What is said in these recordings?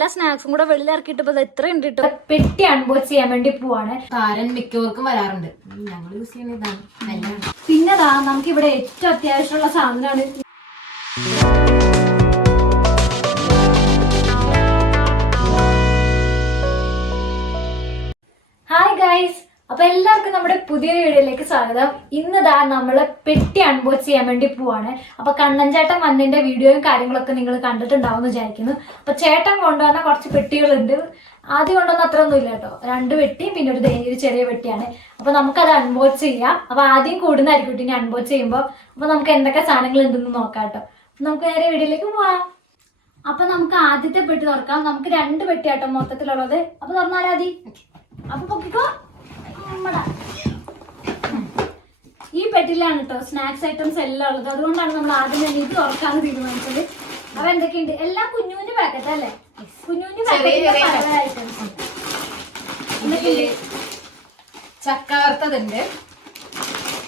എല്ലാ സ്നാക്സും കൂടെ വെളിയിൽ ഇറക്കിയിട്ട് ഇപ്പൊ എത്ര ഉണ്ട് കേട്ടോ. പെട്ടി അൺബോക്സ് ചെയ്യാൻ വേണ്ടി പോവാണ്. താരൻ മിക്കവർക്കും വരാറുണ്ട്. ഞങ്ങൾ യൂസ് ചെയ്യുന്ന ഇതാണ്. പിന്നെതാ നമുക്ക് ഇവിടെ ഏറ്റവും അത്യാവശ്യമുള്ള സാധനമാണ്. ഹായ് ഗൈസ്, അപ്പൊ എല്ലാവർക്കും നമ്മുടെ പുതിയൊരു വീഡിയോയിലേക്ക് സ്വാഗതം. ഇന്നതാ നമ്മള് പെട്ടി അൺബോക്സ് ചെയ്യാൻ വേണ്ടി പോവാണ്. അപ്പൊ കണ്ണൻ ചേട്ടൻ വന്നതിന്റെ വീഡിയോയും കാര്യങ്ങളൊക്കെ നിങ്ങൾ കണ്ടിട്ടുണ്ടാവും എന്ന് വിചാരിക്കുന്നു. അപ്പൊ ചേട്ടൻ കൊണ്ടുവന്ന കുറച്ച് പെട്ടികളുണ്ട്. ആദ്യം കൊണ്ടുവന്ന അത്ര ഒന്നും ഇല്ല കേട്ടോ, 2 പെട്ടി പിന്നെ ഒരു ചെറിയ പെട്ടിയാണ്. അപ്പൊ നമുക്കത് അൺബോക്സ് ചെയ്യാം. അപ്പൊ ആദ്യം കൂടുന്നതായിരിക്കും ഇനി അൺബോക്സ് ചെയ്യുമ്പോൾ. അപ്പൊ നമുക്ക് എന്തൊക്കെ സാധനങ്ങൾ ഉണ്ടെന്ന് നോക്കാം കേട്ടോ. നമുക്ക് നേരെ വീഡിയോയിലേക്ക് പോവാം. അപ്പൊ നമുക്ക് ആദ്യത്തെ പെട്ടി തുറക്കാം. നമുക്ക് 2 പെട്ടിയാട്ടോ മൊത്തത്തിലുള്ളത്. അപ്പൊ തുറന്നാലാതി. അപ്പൊ പൊക്കിക്കോ. ഈ പെട്ടിയിലാണ് കേട്ടോ സ്നാക്സ് ഐറ്റംസ് എല്ലാം ഉള്ളത്. അതുകൊണ്ടാണ് നമ്മൾ ആദ്യം തന്നെ ഇത് തുറക്കാന്ന് തീരുമാനിച്ചത്. അപ്പൊ എന്തൊക്കെയുണ്ട്? എല്ലാം കുഞ്ഞുകുഞ്ഞു പാക്കറ്റ് അല്ലേ? കുഞ്ഞുകുഞ്ഞു പാക്കറ്റ് ഐറ്റംസ്. ചക്ക വറുത്തതുണ്ട്,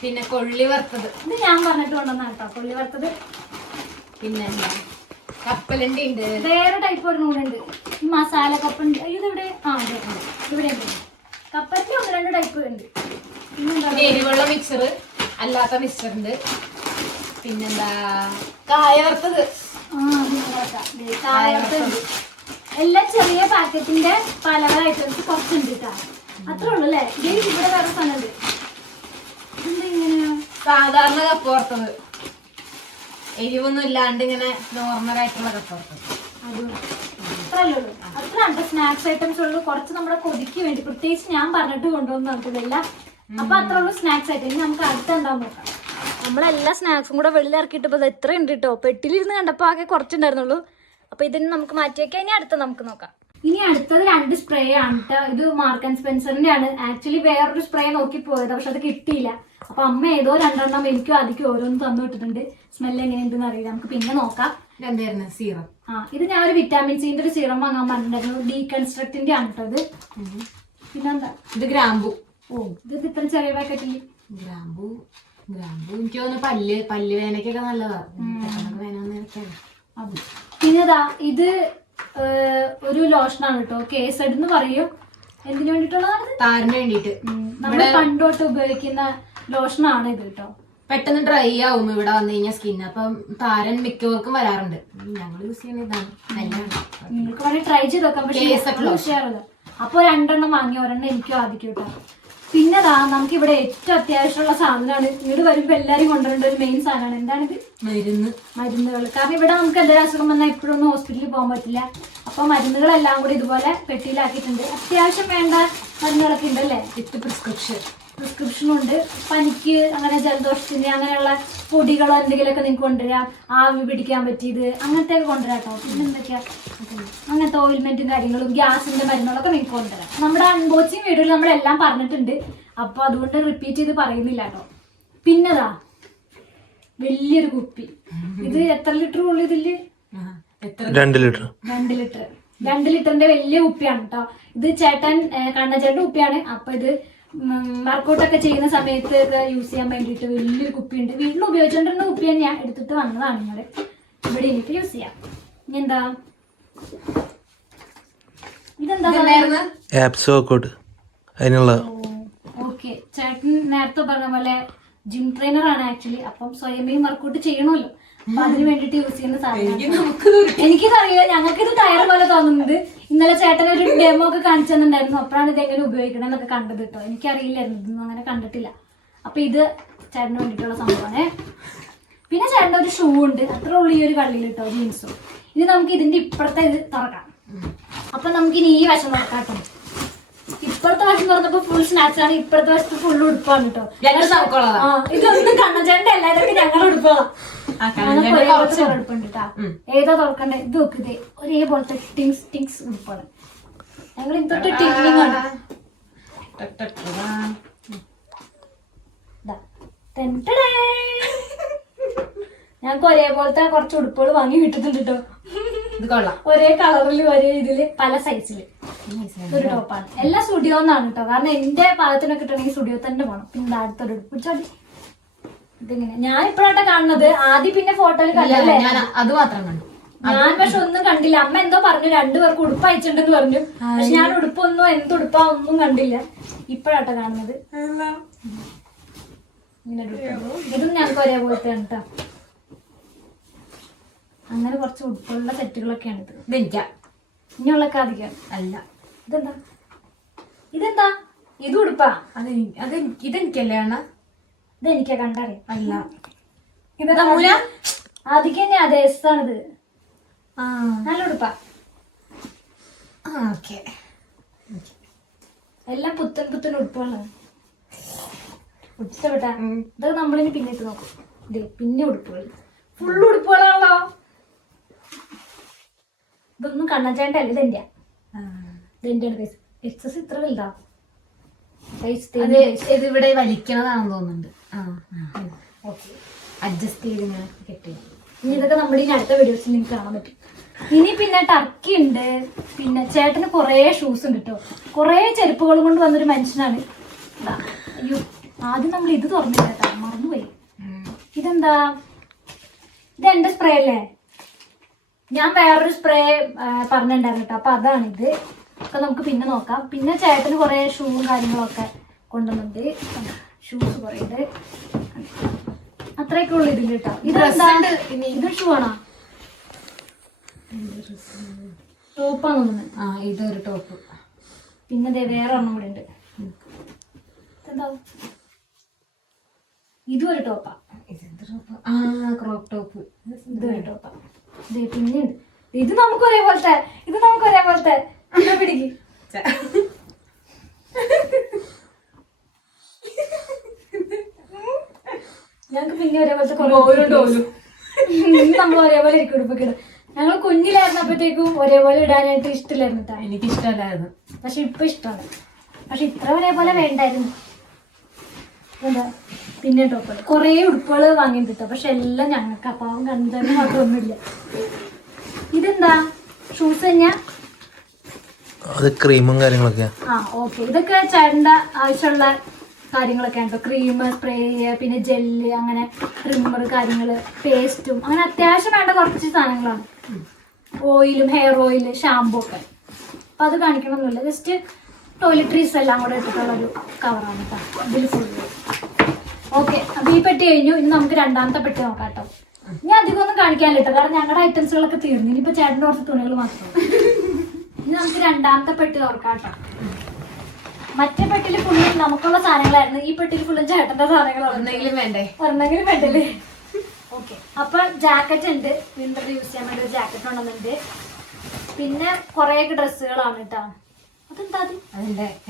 പിന്നെ കൊള്ളി വറുത്തത്. ഇത് ഞാൻ പറഞ്ഞിട്ട് കൊണ്ടുവന്ന കേട്ടോ കൊള്ളി വറുത്തത്. പിന്നെ കപ്പലണ്ടി ഉണ്ട്. വേറെ ടൈപ്പ് ഒരു നൂലുണ്ട്, മസാല കപ്പുണ്ട്. ഇതിവിടെ അതെ ഇവിടെ ഉണ്ട്. കപ്പലണ്ടി 1-2 ടൈപ്പ് ഉണ്ട്. എരിവുള്ള മിക്സർ, അല്ലാത്ത മിക്സർ ഉണ്ട്. പിന്നെന്താ കായ വറുത്തത്. കായ വറുത്തത് എല്ലാം ചെറിയ പാക്കറ്റിന്റെ പല ഐറ്റംസ് കുറച്ചുണ്ട് കേട്ടോ. അത്രേ ഉള്ളു അല്ലേ? ഇവിടെ വേറെ സാധനം ഇതെന്താ ഇങ്ങനെയാ? സാധാരണ കപ്പ് വറുത്തത്, എരിവൊന്നും ഇല്ലാണ്ട് ഇങ്ങനെ നോർമൽ ആയിട്ടുള്ള കപ്പ് വറുത്തത്. അത്രല്ലേ ഉള്ളൂ. അത്രയാണ് സ്നാക്സ് ഐറ്റംസ് ഉള്ളൂ. കുറച്ച് നമ്മുടെ കൊതിക്ക് വേണ്ടി പ്രത്യേകിച്ച് ഞാൻ പറഞ്ഞിട്ട് കൊണ്ടുവന്ന് നമുക്കിതല്ല. അപ്പൊ അത്ര ഉള്ളൂ സ്നാക്സ് ഐറ്റം. ഇനി നമുക്ക് അടുത്തുണ്ടാവും നോക്കാം. നമ്മളെല്ലാ സ്നാക്സും കൂടെ വെളിയിൽ ഇറക്കിയിട്ട് ഇപ്പൊ എത്ര ഉണ്ട് കേട്ടോ. പെട്ടിലിരുന്ന് കണ്ടപ്പോ ആകെ കുറച്ചുണ്ടായിരുന്നുള്ളൂ. അപ്പൊ ഇതിന് നമുക്ക് മാറ്റിയേക്കാം. ഇനി അടുത്ത നമുക്ക് നോക്കാം. ഇനി അടുത്തത് 2 സ്പ്രേ ആണ് കേട്ടോ. ഇത് മാർക്ക് ആൻഡ് സ്പെൻസറിന്റെ ആണ്. ആക്ച്വലി വേറൊരു സ്പ്രേ നോക്കി പോയത്, പക്ഷെ അത് കിട്ടിയില്ല. അപ്പൊ അമ്മ ഏതോ 2 എനിക്കും ആദ്യം ഓരോന്ന് തന്നു വിട്ടിട്ടുണ്ട്. സ്മെല്ല് എങ്ങനെയുണ്ടെന്ന് അറിയില്ല, നമുക്ക് പിന്നെ നോക്കാം. സീറം. ഇത് ഞാൻ ഒരു വിറ്റാമിൻ സിന്റെ ഒരു സീറം വാങ്ങാൻ പറഞ്ഞിട്ടുണ്ടായിരുന്നു. ഡീകൺസ്ട്രക്റ്റിന്റെ ആണ് കേട്ടോ ഇത്. പിന്നെന്താ ഇത്? ഗ്രാമ്പു. ഇത് ഇത്ര ചെറിയ പാക്കറ്റില് ഗ്രാമ്പു. എനിക്ക് തോന്നുന്നു പല്ല് വേനക്കൊക്കെ നല്ലതാണ്. പിന്നെതാ ഇത് ഒരു ലോഷനാണ് കേട്ടോ. കേസഡ് എന്ന് പറയും. എന്തിനു വേണ്ടിട്ടുള്ളതാണ്? താരന് വേണ്ടിട്ട് നമ്മൾ പണ്ടോട്ട് ഉപയോഗിക്കുന്ന ലോഷനാണ് ഇത് കേട്ടോ. പെട്ടെന്ന് ഡ്രൈ ആവും ഇവിടെ വന്നു കഴിഞ്ഞാൽ സ്കിൻ. അപ്പം താരൻ മിക്കവർക്കും വരാറുണ്ട്. ഞങ്ങൾ യൂസ് ചെയ്യുന്ന ഇതാണ്. നിങ്ങൾക്ക് വേണമെങ്കിൽ ട്രൈ ചെയ്ത് നോക്കാം. പക്ഷേ അപ്പൊ 2 വാങ്ങി, 1 എനിക്കും ആദ്യം കേട്ടോ. പിന്നെതാ നമുക്ക് ഇവിടെ ഏറ്റവും അത്യാവശ്യമുള്ള സാധനമാണ്. ഇങ്ങോട്ട് വരുമ്പോ എല്ലാരും കൊണ്ടുവരേണ്ട ഒരു മെയിൻ സാധനമാണ്. എന്താണിത്? മരുന്നുകൾ. കാരണം ഇവിടെ നമുക്ക് എന്തെങ്കിലും അസുഖം വന്നാൽ എപ്പോഴൊന്നും ഹോസ്പിറ്റലിൽ പോകാൻ പറ്റില്ല. അപ്പൊ മരുന്നുകളെല്ലാം കൂടി ഇതുപോലെ പെട്ടിയിലാക്കിയിട്ടുണ്ട്. അത്യാവശ്യം വേണ്ട മരുന്നുകളൊക്കെ ഉണ്ടല്ലേ. വിത്ത് പ്രിസ്ക്രിപ്ഷനും ഉണ്ട്. പനിക്ക്, അങ്ങനെ ജലദോഷത്തിന്, അങ്ങനെയുള്ള പൊടികളോ എന്തെങ്കിലുമൊക്കെ നിങ്ങൾക്ക് കൊണ്ടുവരാം. ആവി പിടിക്കാൻ പറ്റിയത് അങ്ങനത്തെ ഒക്കെ കൊണ്ടുവരാം കേട്ടോ. പിന്നെ എന്തൊക്കെയാ അങ്ങനത്തെ ഓയിൽമെന്റും കാര്യങ്ങളും ഗ്യാസിന്റെ മരുന്നുകളൊക്കെ നിങ്ങൾക്ക് കൊണ്ടുവരാം. നമ്മുടെ അൺബോക്സിങ് വീഡിയോയിൽ നമ്മളെല്ലാം പറഞ്ഞിട്ടുണ്ട്. അപ്പൊ അതുകൊണ്ട് റിപ്പീറ്റ് ചെയ്ത് പറയുന്നില്ല കേട്ടോ. പിന്നെതാ വലിയൊരു കുപ്പി. ഇത് എത്ര ലിറ്റർ ഉള്ളു? ഇതില് 2 ലിറ്റർ. 2 ലിറ്ററിന്റെ വലിയ കുപ്പിയാണ് കേട്ടോ. ഇത് കണ്ണച്ചേട്ടന്റെ കുപ്പിയാണ്. അപ്പൊ ഇത് വർക്കൗട്ടൊക്കെ ചെയ്യുന്ന സമയത്ത് യൂസ് ചെയ്യാൻ വേണ്ടിയിട്ട് വലിയൊരു കുപ്പിയുണ്ട്. വീട്ടിൽ ഉപയോഗിച്ചുകൊണ്ടിരുന്ന കുപ്പി തന്നെ ഞാൻ എടുത്തിട്ട് വന്നതാണ്. നിങ്ങള് ഇവിടെ എനിക്ക് യൂസ് ചെയ്യാം. ഇനി എന്താ? ഇതെന്താ? ഓക്കെ, ചേട്ടൻ നേരത്തെ പറഞ്ഞ പോലെ ജിം ട്രെയിനർ ആണ് ആക്ച്വലി. അപ്പം സ്വയമേയും വർക്കൗട്ട് ചെയ്യണമല്ലോ. അപ്പൊ അതിന് വേണ്ടിട്ട് യൂസ് ചെയ്യുന്ന സാധനം. എനിക്കിതറിയില്ല, ഞങ്ങൾക്കിത് ടയർ പോലെ തോന്നുന്നത്. ഇന്നലെ ചേട്ടൻ ഒരു ഡെമോ ഒക്കെ കാണിച്ചു തന്നിട്ടുണ്ടായിരുന്നു. അപ്പോഴാണ് ഇത് എങ്ങനെ ഉപയോഗിക്കണം എന്നൊക്കെ കണ്ടത് കേട്ടോ. എനിക്കറിയില്ലായിരുന്നു, ഇതൊന്നും അങ്ങനെ കണ്ടിട്ടില്ല. അപ്പൊ ഇത് ചേട്ടന് വേണ്ടിയിട്ടുള്ള സംഭവമാണ്. പിന്നെ ചേട്ടൻ്റെ ഒരു ഷൂ ഉണ്ട്. അത്ര ഉള്ളി ഒരു കള്ളിയിൽ കേട്ടോ, ജീൻസും. ഇനി നമുക്ക് ഇതിന്റെ ഇപ്പുറത്തെ ഇത് തുറക്കാം. അപ്പൊ നമുക്കിനി ഈ വശം തുറക്കാം കേട്ടോ. ഇപ്പഴത്തെ വശം തുറന്നപ്പോ ഫുൾ സ്നാക്സ് ആണ്. ഇപ്പഴത്തെ വശത്ത് ഫുൾ ഉടുപ്പാണ് കേട്ടോ. ഇതൊന്നും കണ്ണച്ചേട്ടന്റെ അല്ല, ഇതൊക്കെ ഞങ്ങൾ ഉടുപ്പോളാം. ഉടുപ്പുണ്ട് കേട്ടാ. ഏതാ തുറക്കണ്ടേ? ഇത് നോക്കിതേ ഒരേപോലത്തെ ടിങ്സ് ഉടുപ്പാണ്. ഞങ്ങൾ ഇതൊട്ട് ടിങ്ലിംഗ് ആണ്. ഞങ്ങൾക്ക് ഒരേപോലത്തെ കുറച്ച് ഉടുപ്പുകൾ വാങ്ങി കിട്ടുന്നുണ്ട് കേട്ടോ. ഒരേ കളറിൽ, ഒരേ ഇതില്, പല സൈസില് ഒരു ടോപ്പാണ്. എല്ലാം സ്റ്റുഡിയോ എന്നാണ് കേട്ടോ. കാരണം എന്റെ പാകത്തിനൊക്കെ കിട്ടണമെങ്കിൽ സ്റ്റുഡിയോ തന്നെ പോകണം. പിന്നെ അടുത്തൊരു പിടിച്ചോടി. ഇതിങ്ങനെ ഞാൻ ഇപ്പോഴാട്ടെ കാണുന്നത്. ആദ്യം പിന്നെ ഫോട്ടോയിൽ കണ്ടല്ലേ. അത് മാത്രം കണ്ടു. ഞാൻ പക്ഷെ ഒന്നും കണ്ടില്ല. അമ്മ എന്തോ പറഞ്ഞു 2 പേർക്ക് ഉടുപ്പ് അയച്ചിട്ടുണ്ടെന്ന് പറഞ്ഞു. പക്ഷെ ഞാൻ ഉടുപ്പൊന്നും എന്തുടുപ്പാ ഒന്നും കണ്ടില്ല. ഇപ്പഴാട്ടോ കാണുന്നത്. ഇങ്ങനെ ഇതും ഞങ്ങൾക്ക് ഒരേപോലത്തെ കേട്ടോ. അങ്ങനെ കുറച്ച് ഉടുപ്പുള്ള സെറ്റുകളൊക്കെയാണ് ഇത്. ഇതെനിക്കാ ഇനിയുള്ളൊക്കെ അധികം അല്ല. ഇതെന്താ ഇത് ഉടുപ്പാ? ഇതെനിക്കല്ലേ ആണ്. ഇതെനിക്കാ കണ്ടറിയാം. അല്ല ഇതെന്താ മൂല ആദ്യം തന്നെ അതെ എസ്സാണിത്. നല്ല ഉടുപ്പാ. ഓക്കെ. എല്ലാം പുത്തൻ പുത്തൻ ഉടുപ്പുകളാണ്. ഇഷ്ടപ്പെട്ടാ? ഇതൊക്കെ നമ്മളിനി പിന്നെ ഇട്ട് നോക്കും. പിന്നെ ഉടുപ്പുകൾ ഫുള്ള് ഉടുപ്പുകളാണല്ലോ. ഇതൊന്നും കണ്ണഞ്ചേണ്ട അല്ല. ഇതെന്റെയാണ്. പൈസ എക്സസ് ഇത്ര വലുതാ. ഇത് ഇവിടെ വലിക്കണതാണെന്ന് തോന്നുന്നുണ്ട്. അഡ്ജസ്റ്റ് ചെയ്ത് ഇങ്ങനെ കെട്ടി. ഇനി ഇതൊക്കെ നമ്മുടെ ഇനി അടുത്ത വീഡിയോസിൽ നിങ്ങൾക്ക് കാണാൻ പറ്റും. ഇനി പിന്നെ ടർക്കി ഉണ്ട്. പിന്നെ ചേട്ടന് കുറേ ഷൂസ് ഉണ്ട് കേട്ടോ. കുറേ ചെരുപ്പുകളും കൊണ്ട് വന്നൊരു മനുഷ്യനാണ്. അയ്യോ ആദ്യം നമ്മൾ ഇത് തുറന്നില്ല കേട്ടോ, മറന്നുപോയി. ഇതെന്താ? ഇത് എന്റെ സ്പ്രേ അല്ലേ? ഞാൻ വേറൊരു സ്പ്രേ പറഞ്ഞിട്ടുണ്ടായിരുന്നു കേട്ടോ. അപ്പൊ അതാണിത്. ഒക്കെ നമുക്ക് പിന്നെ നോക്കാം. പിന്നെ ചേട്ടന് കുറെ ഷൂവും കാര്യങ്ങളൊക്കെ കൊണ്ടുവന്നുണ്ട്. ഷൂസ് കുറെ ഉണ്ട്. അത്രയൊക്കെ ഉള്ളു ഇതിൽ കേട്ടോ. ഇത് ഷൂ ആണോ? ടോപ്പാന്ന് തോന്നുന്നു. ഇതൊരു ടോപ്പ്. പിന്നെ വേറെ ഒരെണ്ണം കൂടെ ഉണ്ട്. എന്താവും? ഇതും ഒരു ടോപ്പാ. Crop top. ഇതൊരു ടോപ്പാ. പിന്നെ ഉണ്ട്. ഇത് നമുക്ക് ഒരേപോലത്തെ. പിടിക്ക്. ഞങ്ങക്ക് പിന്നെ ഒരേപോലത്തെ നമ്മൾ ഒരേപോലെ ഇരിക്കും ഉടുപ്പൊക്കെ ഇടും. ഞങ്ങൾ കുഞ്ഞിലായിരുന്നപ്പോഴത്തേക്കും ഒരേപോലെ ഇടാനായിട്ട് ഇഷ്ടമില്ലായിരുന്നു കേട്ടോ. എനിക്ക് ഇഷ്ടമല്ലായിരുന്നു. പക്ഷെ ഇപ്പൊ ഇഷ്ടമാണ്. പക്ഷെ ഇത്ര ഒരേപോലെ വേണ്ടായിരുന്നു. എന്താ പിന്നെ ടോപ്പ് കുറേ ഉടുപ്പുകൾ വാങ്ങിയിട്ട് കേട്ടോ. പക്ഷെ എല്ലാം ഞങ്ങൾക്ക് അപ്പാവും കണ്ടതിന് മാത്രമൊന്നുമില്ല. ഇതെന്താ? ഷൂസ് തന്നെയാ? അത് ക്രീമും കാര്യങ്ങളൊക്കെ. ഓക്കെ. ഇതൊക്കെ ചേട്ടൻ്റെ ആവശ്യമുള്ള കാര്യങ്ങളൊക്കെയാണ് കേട്ടോ. ക്രീം, സ്പ്രേ, പിന്നെ ജെല്ല്, അങ്ങനെ ട്രിമ്മർ കാര്യങ്ങള്, പേസ്റ്റും അങ്ങനെ അത്യാവശ്യം വേണ്ട കുറച്ച് സാധനങ്ങളാണ്. ഓയിലും ഹെയർ ഓയിൽ, ഷാമ്പൂ ഒക്കെ. അപ്പം അത് കാണിക്കണമെന്നില്ല. ജസ്റ്റ് ടോയ്ലറ്ററീസ് എല്ലാം കൂടെ ഇട്ടിട്ടുള്ളൊരു കവറാണ് കേട്ടോ. ഇതിൽ ഫുള്ള് ഓക്കെ. അപ്പം ഈ പെട്ടി കഴിഞ്ഞു. ഇനി നമുക്ക് രണ്ടാമത്തെ പെട്ടി നോക്കാം കേട്ടോ. ഞാൻ അധികം ഒന്നും കാണിക്കാനില്ല കേട്ടോ, കാരണം ഞങ്ങളുടെ ഐറ്റംസുകളൊക്കെ തീർന്നു. ഇനിയിപ്പോൾ ചേട്ടൻ്റെ കുറച്ച് തുണികൾ മാത്രം. ഇനി നമുക്ക് രണ്ടാമത്തെ പെട്ടി തുറക്കാം കേട്ടോ. മറ്റേ പെട്ടിയിൽ ഫുള്ളും നമുക്കുള്ള സാധനങ്ങളായിരുന്നു. ഈ പെട്ടിയിൽ ഫുള്ളും ചേട്ടന്റെ സാധനങ്ങളാണ്. ഒന്നെങ്കിലും വേണ്ടല്ലേ? ഓക്കെ. അപ്പൊ ജാക്കറ്റ് ഉണ്ട്. വിന്റർ യൂസ് ചെയ്യാൻ വേണ്ടി ഒരു ജാക്കറ്റ് ഉണ്ടെന്നുണ്ട്. പിന്നെ കുറെ ഡ്രസ്സുകളാണ് കേട്ടോ. അതെന്താ?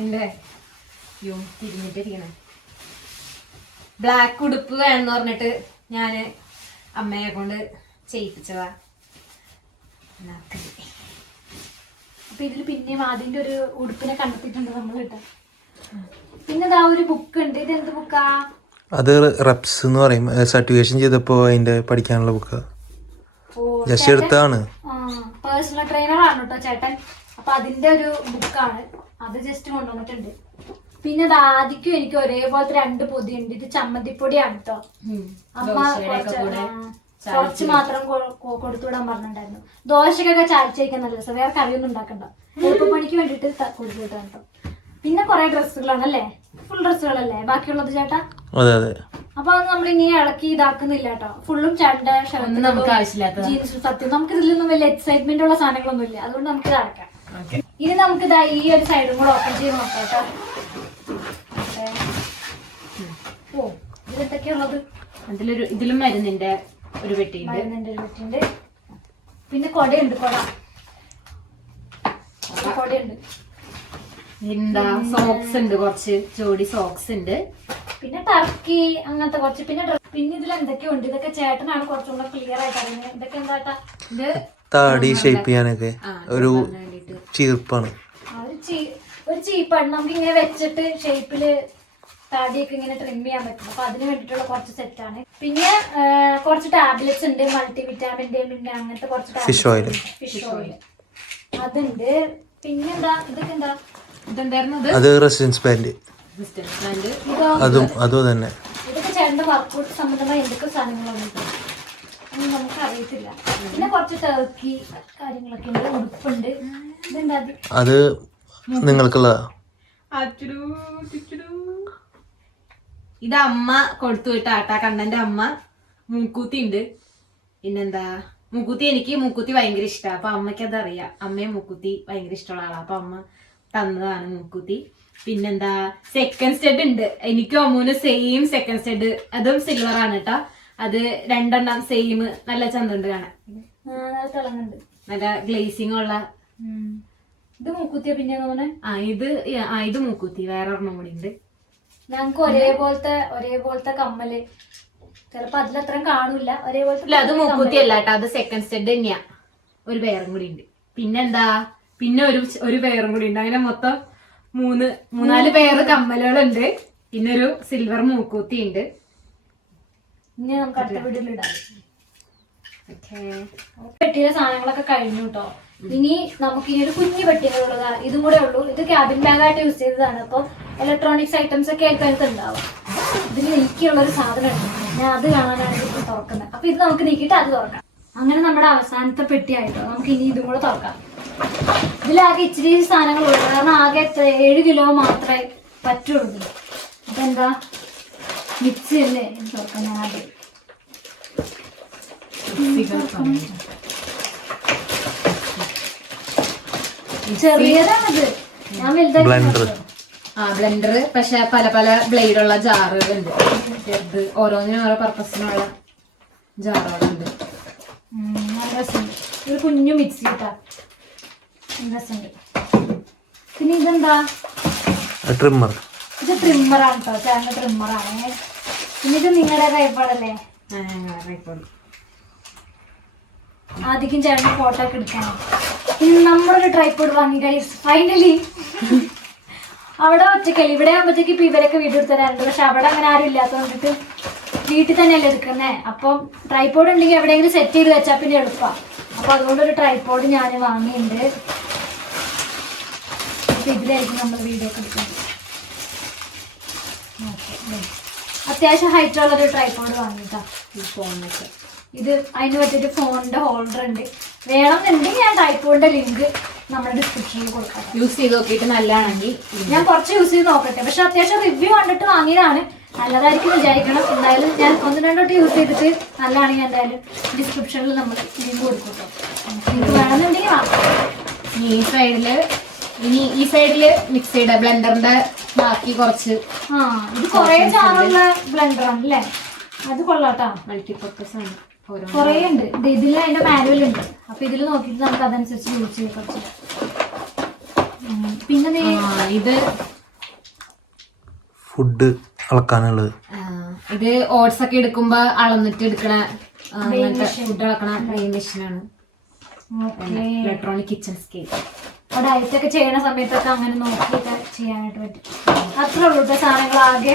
എന്റെ തിരിഞ്ഞിട്ടിരിക്കണേ ബ്ലാക്ക് ഉടുപ്പ് വേണമെന്ന് പറഞ്ഞിട്ട് ഞാന് അമ്മയെ കൊണ്ട് ചെയ്യിപ്പിച്ചതാ. അപ്പൊ ഇതിൽ പിന്നെയും അതിന്റെ ഒരു ഉടുപ്പിനെ കണ്ടെത്തിയിട്ടുണ്ട് നമ്മൾ കേട്ടോ. പിന്നെ ഇതാ ഒരു ബുക്ക് ഉണ്ട്. ഇത് എന്ത് ബുക്കാ? അത് റെപ്സ് എന്ന് പറയും. സർട്ടിഫിക്കേഷൻ ചെയ്തപ്പോ അതിന്റെ പഠിക്കാനുള്ള ബുക്ക് ജസ്റ്റ് എടുത്താണ്. പേഴ്സണൽ ട്രെയിനർ ആണ് കേട്ടോ ചേട്ടൻ. അപ്പൊ അതിന്റെ ഒരു ബുക്കാണ്. അത് ജസ്റ്റ് കൊണ്ടുവന്നിട്ടുണ്ട്. പിന്നെ അത് ആദ്യം എനിക്ക് ഒരേപോലത്തെ 2 പൊതിയുണ്ട്. ഇത് ചമ്മന്തിപ്പൊടിയാണ് കേട്ടോ. അമ്മ കുറച്ച് മാത്രം കൊടുത്തുവിടാൻ പറഞ്ഞിട്ടുണ്ടായിരുന്നു. ദോശക്കൊക്കെ ചായച്ചേക്കാൻ നല്ല രസം. വേറെ കറിയൊന്നും ഉണ്ടാക്കണ്ട. എളുപ്പപ്പണിക്ക് വേണ്ടിട്ട് കൊടുത്തുവിട്ടാണ് കേട്ടോ. പിന്നെ കുറെ ഡ്രസ്സുകളാണ് അല്ലേ? ഫുൾ ഡ്രസ്സുകളല്ലേ ബാക്കിയുള്ളത് ചേട്ടാ? അപ്പൊ അത് നമ്മൾ ഇനി ഇളക്കി ഇതാക്കുന്നില്ല കേട്ടോ. ഫുള്ളും ചേട്ടന്റെ ജീൻസ്. സത്യം നമുക്ക് ഇതിലൊന്നും വലിയ എക്സൈറ്റ്മെന്റ് ഉള്ള സാധനങ്ങളൊന്നും ഇല്ല. അതുകൊണ്ട് നമുക്ക് ഇത് അടക്കാം. ഇനി നമുക്ക് ഇതാ ഈ ഒരു സൈഡും കൂടെ ഓപ്പൺ ചെയ്ത് നോക്കാം കേട്ടോ. ഓ ഇതിലെന്തൊക്കെയുള്ളത്? ഇതിലും മരുന്നിന്റെ ഒരു പെട്ടിയുണ്ട്. പിന്നെ കൊടയുണ്ട്. കൊടയുണ്ട്. എന്താ സോക്സ് ഉണ്ട്. കുറച്ച് ജോഡി സോക്സ് ഉണ്ട്. പിന്നെ ടർക്കി അങ്ങനത്തെ കുറച്ച്. പിന്നെ ഇതിൽ എന്തൊക്കെയുണ്ട്? ഇതൊക്കെ ചേട്ടനാണ് കുറച്ചും കൂടെ ക്ലിയർ ആയിട്ട് അറിയുന്നത്. ഇതൊക്കെ എന്താട്ടാ? ഇത് താടി ഷേപ്പ് ചെയ്യാനൊക്കെ ഒരു ചീർപ്പാണ്. ഒരു ചീപ്പാണ്. നമുക്ക് ഇങ്ങനെ വെച്ചിട്ട് ഷേപ്പില് താടിയൊക്കെ ഇങ്ങനെ ട്രിം ചെയ്യാൻ പറ്റും. അപ്പൊ അതിന് വേണ്ടിയിട്ടുള്ള കുറച്ച് സെറ്റാണ്. പിന്നെ കുറച്ച് ടാബ്ലറ്റ്സ് ഉണ്ട്. മൾട്ടി വിറ്റാമിന്റെ പിന്നെ അങ്ങനത്തെ കുറച്ച് ഫിഷ് ഓയിൽ അതുണ്ട്. പിന്നെന്താ? ഇതൊക്കെ എന്താ? അത് റെസിസ്റ്റൻസ് ബാൻഡ്. അതും തന്നെ. ഇതൊക്കെ ചേട്ടന്റെ വർക്കൗട്ട് സംബന്ധമായ എന്തൊക്കെ സാധനങ്ങളാണ്. ഒന്നും നമുക്ക് അറിയത്തില്ല. പിന്നെ കുറച്ച് ടർക്കി കാര്യങ്ങളൊക്കെ ഉണ്ട്, ഉടുപ്പുണ്ട്. ഇതെന്താ അത് നിങ്ങൾക്കുള്ളതാ? ഇത് അമ്മ കൊടുത്തു വിട്ട ആട്ടാ. കണ്ണന്റെ അമ്മ മൂക്കൂത്തി ഉണ്ട്. പിന്നെന്താ മൂക്കുത്തി, എനിക്ക് മൂക്കുത്തി ഭയങ്കര ഇഷ്ടമാണ്. അപ്പൊ അമ്മയ്ക്ക് അതറിയാം. അമ്മയെ മൂക്കുത്തി ഭയങ്കര ഇഷ്ടമുള്ള ആളാണ്. അപ്പൊ അമ്മ തന്നതാണ് മൂക്കുത്തി. പിന്നെന്താ സെക്കൻഡ് സ്റ്റഡ് ഉണ്ട്. എനിക്കും അമ്മൂന് സെയിം സെക്കൻഡ് സ്റ്റഡ്. അതും സിൽവർ ആണ് കേട്ടോ. അത് 2 സെയിം. നല്ല ചന്തമുണ്ട് കാണാൻ, നല്ല തിളങ്ങുന്നുണ്ട്, നല്ല ഗ്ലേസിംഗ് ഉള്ള. ഇത് മൂക്കുത്തിയ പിന്നെ ഇത് മൂക്കുത്തി. വേറെ ഒരെണ്ണം കൂടി ഉണ്ട്. ഞങ്ങക്ക് ഒരേപോലത്തെ കമ്മല്. ചിലപ്പോ അതിലത്രയും കാണൂല. ഒരേപോലത്തെ അത് മൂക്കുത്തി അല്ല കേട്ടോ, അത് സെക്കൻഡ് സ്റ്റഡ് തന്നെയാ. ഒരു പേരും കൂടി ഉണ്ട്. പിന്നെന്താ പിന്നെ ഒരു പേരും കൂടി ഉണ്ട്. അങ്ങനെ മൊത്തം 3-4 പേര് കമ്മലുകളുണ്ട്. പിന്നെ ഒരു സിൽവർ മൂക്കൂത്തി ഉണ്ട്. ഇനി നമുക്ക് അടുത്ത വീഡിയോയിൽ ഇടാം. പെട്ടിയിലെ സാധനങ്ങളൊക്കെ കഴിഞ്ഞു കേട്ടോ. ഇനി നമുക്ക് ഇനി ഒരു കുഞ്ഞു പെട്ടികളുള്ളതാ. ഇതും കൂടെ ഉള്ളൂ. ഇത് ക്യാബിൻ ബാഗായിട്ട് യൂസ് ചെയ്തതാണ്. അപ്പൊ ഇലക്ട്രോണിക്സ് ഐറ്റംസ് ഒക്കെ ആയിരിക്കും അതിനകത്ത് ഉണ്ടാവും. ഇതിൽ നീക്കിയുള്ള ഒരു സാധനം ഉണ്ട്. ഞാൻ അത് കാണാനാണ് ഇത് തുറക്കുന്നത്. അപ്പൊ ഇത് നമുക്ക് നീക്കിയിട്ട് അത് തുറക്കാം. അങ്ങനെ നമ്മുടെ അവസാനത്തെ പെട്ടി ആയിട്ടോ. നമുക്ക് ഇനി ഇതും കൂടെ തുറക്കാം. ഇതിലാകെ ഇച്ചിരി സാധനങ്ങളുള്ളൂ. കാരണം ആകെ 7 കിലോ മാത്രമേ പറ്റുള്ളൂ. അപ്പൊ എന്താ മിക്സി അല്ലേ തുറക്കാം. ഞാൻ ആദ്യം ചെറിയതാണത്. ഞാൻ വലുതായി ബ്ലെൻഡർ. പക്ഷെ പല പല ബ്ലേഡുള്ള ജാറുകളുണ്ട്. ഓരോന്നിനും ഓരോ പർപ്പസിനുള്ള ജാറുകളുണ്ട്. ഒരു കുഞ്ഞു മിക്സി കിട്ടാ. രസമുണ്ട്. പിന്നെ ഇതെന്താ? ട്രിമ്മർ. ഇത് ട്രിമ്മറാണ് കേട്ടോ. ചേട്ടൻ്റെ ട്രിമ്മറാണ്. പിന്നെ ഇത് നിങ്ങളുടെ കൈപ്പാടല്ലേ? ആദ്യം ചേട്ടൻ്റെ ഫോട്ടോ ഒക്കെ എടുക്കണം. പിന്നെ നമ്മളൊരു ട്രൈപോഡ് വാങ്ങി ഗൈസ്. ഫൈനലി അവിടെ ഒറ്റക്കല്ലേ. ഇവിടെ ആകുമ്പോഴത്തേക്ക് ഇപ്പൊ ഇവരൊക്കെ വീഡിയോ എടുത്ത് തരാറുണ്ട്. പക്ഷെ അവിടെ അങ്ങനെ ആരും ഇല്ലാത്തതുകൊണ്ടിട്ട് വീട്ടിൽ തന്നെയല്ലേ എടുക്കുന്നേ. അപ്പം ട്രൈപോഡ് ഉണ്ടെങ്കിൽ എവിടെയെങ്കിലും സെറ്റ് ചെയ്ത് വെച്ചാൽ പിന്നെ എളുപ്പമാണ്. അപ്പൊ അതുകൊണ്ടൊരു ട്രൈപോഡ് ഞാൻ വാങ്ങിയിട്ടുണ്ട്. അപ്പൊ ഇതിലായിരിക്കും നമ്മൾ വീഡിയോ ഒക്കെ എടുക്കുന്നത്. അത്യാവശ്യം ഹൈറ്റുള്ളൊരു ട്രൈപോഡ് വാങ്ങിയിട്ടാ. ഈ ഫോണിനൊക്കെ ഇത് അതിന് പറ്റിയൊരു ഫോണിന്റെ ഹോൾഡർ ഉണ്ട്. വേണമെന്നുണ്ടെങ്കിൽ ഞാൻ ട്രൈപോഡിന്റെ ലിങ്ക് നമ്മുടെ ഡിസ്ക്രിപ്ഷനിൽ കൊടുക്കാം. യൂസ് ചെയ്ത് നോക്കിയിട്ട് നല്ലതാണെങ്കിൽ ഞാൻ കുറച്ച് യൂസ് ചെയ്ത് നോക്കട്ടെ. പക്ഷെ അത്യാവശ്യം റിവ്യൂ കണ്ടിട്ട് വാങ്ങിയതാണ്. നല്ലതായിരിക്കും വിചാരിക്കണം. എന്തായാലും ഞാൻ 1-2 വട്ടം യൂസ് ചെയ്തിട്ട് നല്ലതാണെങ്കിൽ എന്തായാലും ഡിസ്ക്രിപ്ഷനിൽ നമ്മൾ ലിങ്ക് കൊടുക്കും. നിങ്ങൾക്ക് വേണമെന്നുണ്ടെങ്കിൽ വാങ്ങാം. ഈ സൈഡില് മിക്സിയുടെ ബ്ലെൻഡറിന്റെ ബാക്കി കുറച്ച്. ഇത് കുറെ ചാറുള്ള ബ്ലെൻഡർ ആണ് അല്ലേ? അത് കൊള്ളാട്ടാ. മൾട്ടിപർപ്പസ് ആണ്. കുറേ ഉണ്ട്. ഇതിൽ അതിന്റെ മാനുവൽ ഉണ്ട്. അപ്പൊ ഇതിൽ നോക്കിയിട്ട് നമുക്ക് അതനുസരിച്ച് യൂസ് ചെയ്യാം കുറച്ച്. പിന്നെ ഇത് ഫുഡ് അളക്കാനുള്ളത്. ഇത് ഓട്സ് ഒക്കെ എടുക്കുമ്പോ അളന്നിട്ട് എടുക്കണ ഫുഡ് അളക്കണ മെഷീനാണ്. Electronic kitchen scale. ഡയറ്റ് ഒക്കെ ചെയ്യണ സമയത്തൊക്കെ അങ്ങനെ നോക്കിയിട്ട് ചെയ്യാനായിട്ട് പറ്റും. അത്രേ ഉള്ളൂ കേട്ടോ സാധനങ്ങൾ ആകെ.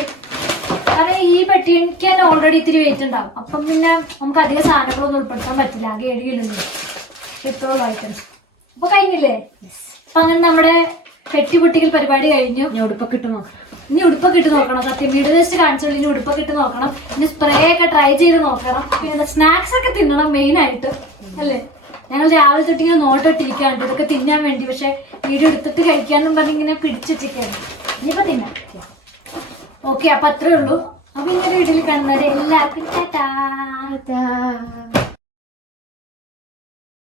കാരണം ഈ പെട്ടിക്ക് തന്നെ ഓൾറെഡി ഇത്തിരി വെയിറ്റ് ഉണ്ടാവും. അപ്പം പിന്നെ നമുക്ക് അധികം സാധനങ്ങളൊന്നും ഉൾപ്പെടുത്താൻ പറ്റില്ല. ആകെ 7 കിലോ ഇത്രയുള്ള ഐറ്റംസ്. അപ്പൊ കഴിഞ്ഞില്ലേ? അപ്പൊ അങ്ങനെ നമ്മുടെ പെട്ടി പൊട്ടിക്കൽ പരിപാടി കഴിഞ്ഞു. ഇനി ഉടുപ്പൊക്കെ ഇട്ട് നോക്കണം. സത്യം വീഡിയോ ജസ്റ്റ് കാണിച്ചോളൂ. ഇനി ഉടുപ്പൊക്കെ ഇട്ട് നോക്കണം. ഇനി സ്പ്രേ ഒക്കെ ട്രൈ ചെയ്ത് നോക്കണം. പിന്നെ സ്നാക്സ് ഒക്കെ തിന്നണം മെയിൻ ആയിട്ട് അല്ലേ? ഞങ്ങൾ രാവിലെ തൊട്ടിങ്ങനെ നോട്ടിട്ടിരിക്കാണ്ട് ഇതൊക്കെ തിന്നാൻ വേണ്ടി. പക്ഷെ വീഡിയോ എടുത്തിട്ട് കഴിക്കാന്നും പറഞ്ഞ് ഇങ്ങനെ പിടിച്ചിരിക്കാണ്. ഇനിയിപ്പോ തിന്നാം. ഓക്കെ, അപ്പൊ അത്രേ ഉള്ളൂ. അപ്പൊ ഇങ്ങനെ വീട്ടിൽ കാണുന്നവരെ എല്ലാവർക്കും ടാറ്റാ.